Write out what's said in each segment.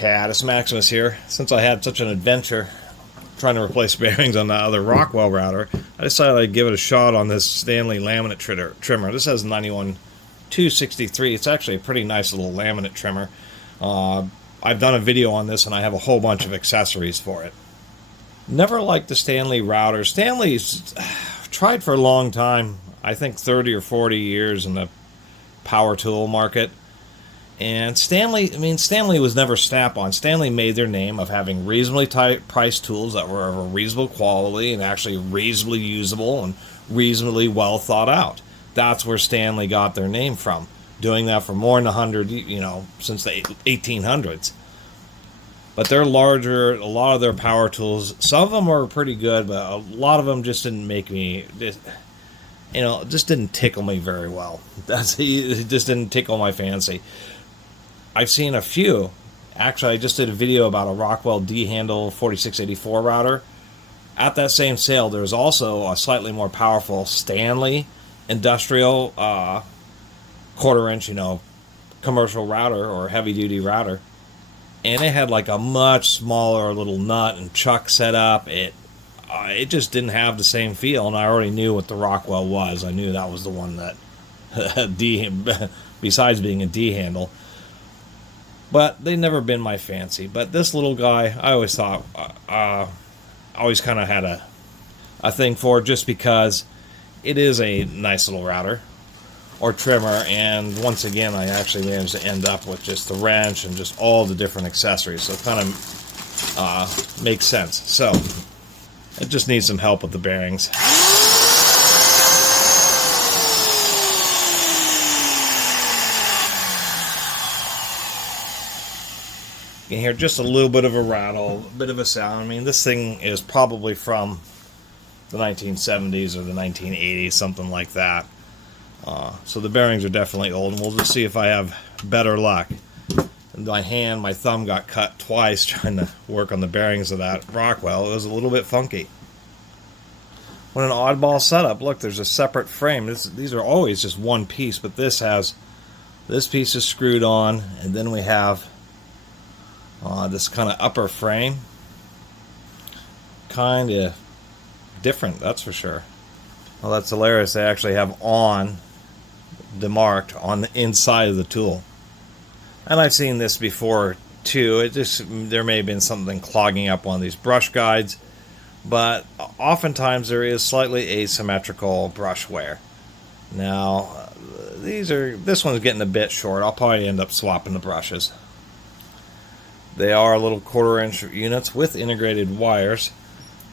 Catus, Maximus here. Since I had such an adventure trying to replace bearings on the other Rockwell router, I decided I'd give it a shot on this Stanley laminate trimmer. This has 91-263. It's actually a pretty nice little laminate trimmer. I've done a video on this and I have a whole bunch of accessories for it. Never liked the Stanley router. Stanley's tried for a long time, I think 30 or 40 years in the power tool market. And Stanley was never Snap-on. Stanley made their name of having reasonably priced tools that were of a reasonable quality and actually reasonably usable and reasonably well thought out. That's where Stanley got their name from. Doing that for more than 100, since the 1800s. But they're larger. A lot of their power tools, some of them are pretty good, but a lot of them just didn't make me, just didn't tickle me very well. It just didn't tickle my fancy. I've seen a few. Actually, I just did a video about a Rockwell D-handle 4684 router. At that same sale, there's also a slightly more powerful Stanley industrial quarter-inch, commercial router or heavy-duty router. And it had like a much smaller little nut and chuck setup. It just didn't have the same feel, and I already knew what the Rockwell was. I knew that was the one that, besides being a D-handle. But they've never been my fancy. But this little guy, I always thought, always kind of had a thing for, just because it is a nice little router or trimmer. And once again, I actually managed to end up with just the wrench and just all the different accessories. So it kind of makes sense. So it just needs some help with the bearings. You can hear just a little bit of a rattle, a bit of a sound. I mean, this thing is probably from the 1970s or the 1980s, something like that. So the bearings are definitely old, and we'll just see if I have better luck. And my thumb got cut twice trying to work on the bearings of that Rockwell. It was a little bit funky. What an oddball setup. Look, there's a separate frame. These are always just one piece, but this piece is screwed on, and then we have this kind of upper frame. Kind of different, that's for sure. Well, that's hilarious. They actually have on demarked on the inside of the tool. And I've seen this before too. There may have been something clogging up one of these brush guides, but oftentimes there is slightly asymmetrical brush wear. Now, this one's getting a bit short. I'll probably end up swapping the brushes. They are little quarter-inch units with integrated wires.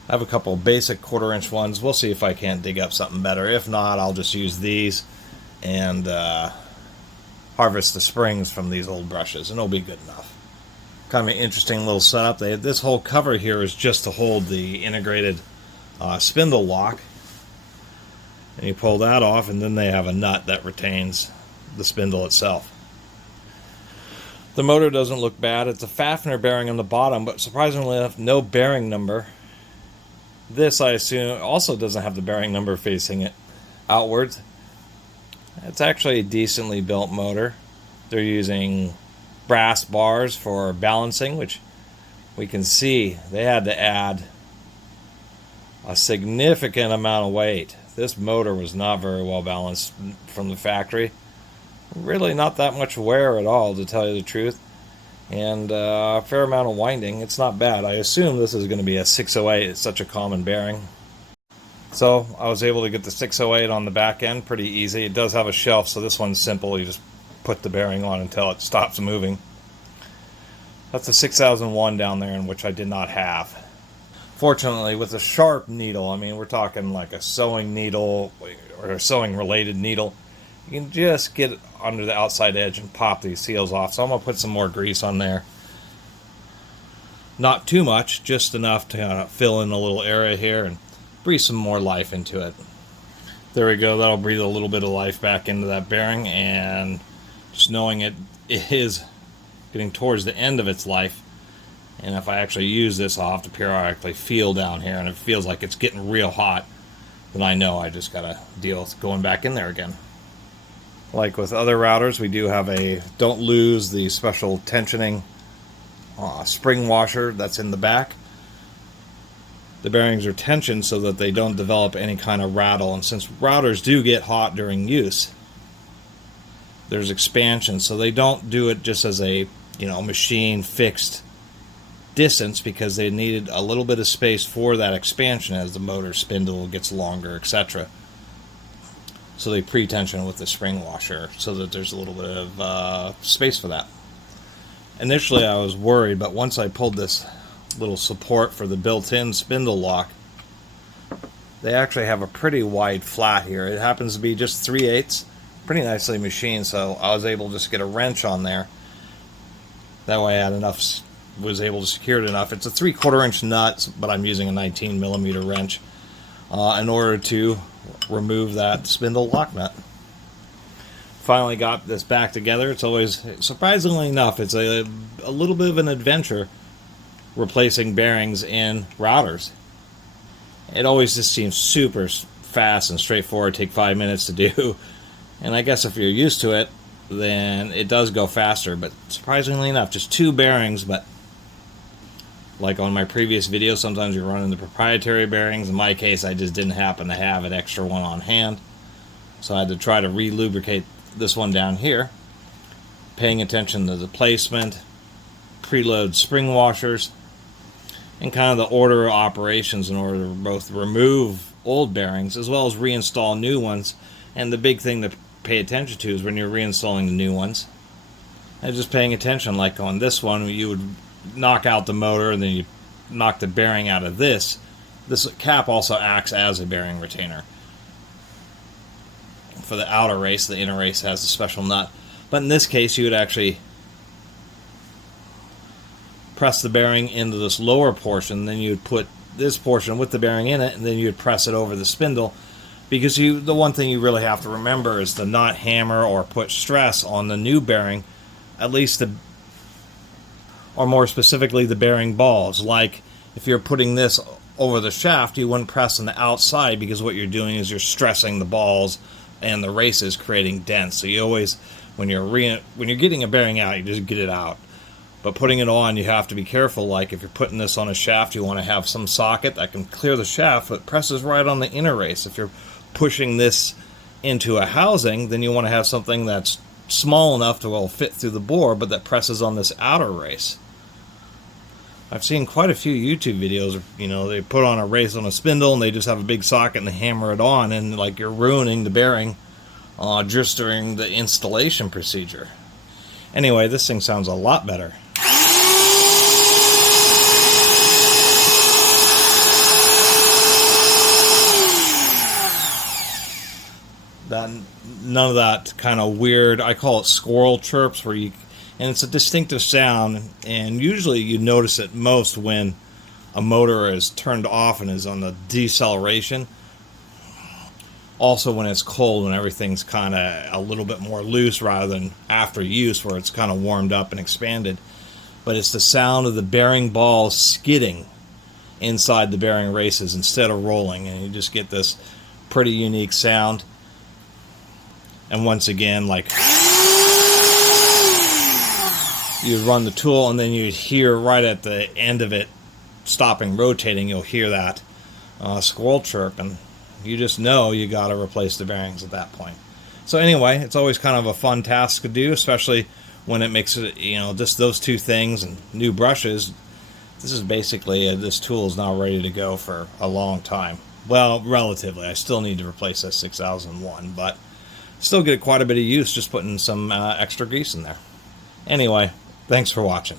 I have a couple of basic quarter-inch ones. We'll see if I can't dig up something better. If not, I'll just use these and harvest the springs from these old brushes, and it'll be good enough. Kind of an interesting little setup. This whole cover here is just to hold the integrated spindle lock. And you pull that off, and then they have a nut that retains the spindle itself. The motor doesn't look bad. It's a Fafner bearing on the bottom, but surprisingly enough, no bearing number. This, I assume, also doesn't have the bearing number facing it outwards. It's actually a decently built motor. They're using brass bars for balancing, which we can see they had to add a significant amount of weight. This motor was not very well balanced from the factory. Really not that much wear at all, to tell you the truth. And a fair amount of winding. It's not bad. I assume this is going to be a 608. It's such a common bearing. So I was able to get the 608 on the back end pretty easy. It does have a shelf, so this one's simple. You just put the bearing on until it stops moving. That's a 6001 down there, in which I did not have. Fortunately, with a sharp needle, I mean, we're talking like a sewing needle or a sewing related needle, you can just get under the outside edge and pop these seals off. So I'm going to put some more grease on there. Not too much, just enough to kind of fill in a little area here and breathe some more life into it. There we go. That'll breathe a little bit of life back into that bearing, and just knowing it is getting towards the end of its life. And if I actually use this, I'll have to periodically feel down here, and it feels like it's getting real hot, then I know I just got to deal with going back in there again. Like with other routers, we do have don't lose the special tensioning spring washer that's in the back. The bearings are tensioned so that they don't develop any kind of rattle, and since routers do get hot during use, there's expansion, so they don't do it just as a machine fixed distance, because they needed a little bit of space for that expansion as the motor spindle gets longer, etc. So they pre-tension with the spring washer so that there's a little bit of space for that. Initially I was worried, but once I pulled this little support for the built-in spindle lock, they actually have a pretty wide flat here. It happens to be just 3/8, pretty nicely machined, so I was able to just get a wrench on there. That way I had enough, was able to secure it enough. It's a 3/4 inch nut, but I'm using a 19mm wrench in order to remove that spindle lock nut. Finally got this back together. It's always, surprisingly enough, it's a little bit of an adventure replacing bearings in routers. It always just seems super fast and straightforward, take 5 minutes to do, and I guess if you're used to it, then it does go faster. But surprisingly enough, just 2 bearings, but like on my previous video, sometimes you're running the proprietary bearings. In my case, I just didn't happen to have an extra one on hand, so I had to try to re-lubricate this one down here, paying attention to the placement, preload spring washers, and kind of the order of operations in order to both remove old bearings as well as reinstall new ones. And the big thing to pay attention to is when you're reinstalling the new ones, and just paying attention, like on this one, you would knock out the motor and then you knock the bearing out of this. This cap also acts as a bearing retainer. For the outer race, the inner race has a special nut. But in this case, you would actually press the bearing into this lower portion, then you would put this portion with the bearing in it, and then you would press it over the spindle. Because the one thing you really have to remember is to not hammer or put stress on the new bearing, at least or more specifically the bearing balls. Like if you're putting this over the shaft, you wouldn't press on the outside, because what you're doing is you're stressing the balls and the races, creating dents. So you always, when you're getting a bearing out, you just get it out. But putting it on, you have to be careful. Like if you're putting this on a shaft, you want to have some socket that can clear the shaft, but presses right on the inner race. If you're pushing this into a housing, then you want to have something that's small enough to fit through the bore, but that presses on this outer race. I've seen quite a few YouTube videos, they put on a race on a spindle and they just have a big socket and they hammer it on, and like you're ruining the bearing just during the installation procedure. Anyway, this thing sounds a lot better. None of that kind of weird, I call it squirrel chirps, and it's a distinctive sound, and usually you notice it most when a motor is turned off and is on the deceleration. Also when it's cold, when everything's kind of a little bit more loose rather than after use where it's kind of warmed up and expanded. But it's the sound of the bearing balls skidding inside the bearing races instead of rolling, and you just get this pretty unique sound. And once again, like, you'd run the tool and then you'd hear right at the end of it stopping rotating, you'll hear that squirrel chirp, and you just know you got to replace the bearings at that point. So anyway, it's always kind of a fun task to do, especially when it makes it, just those 2 things and new brushes. This is basically, this tool is now ready to go for a long time. Well, relatively. I still need to replace that 6001, but still get quite a bit of use just putting some extra grease in there. Anyway, thanks for watching.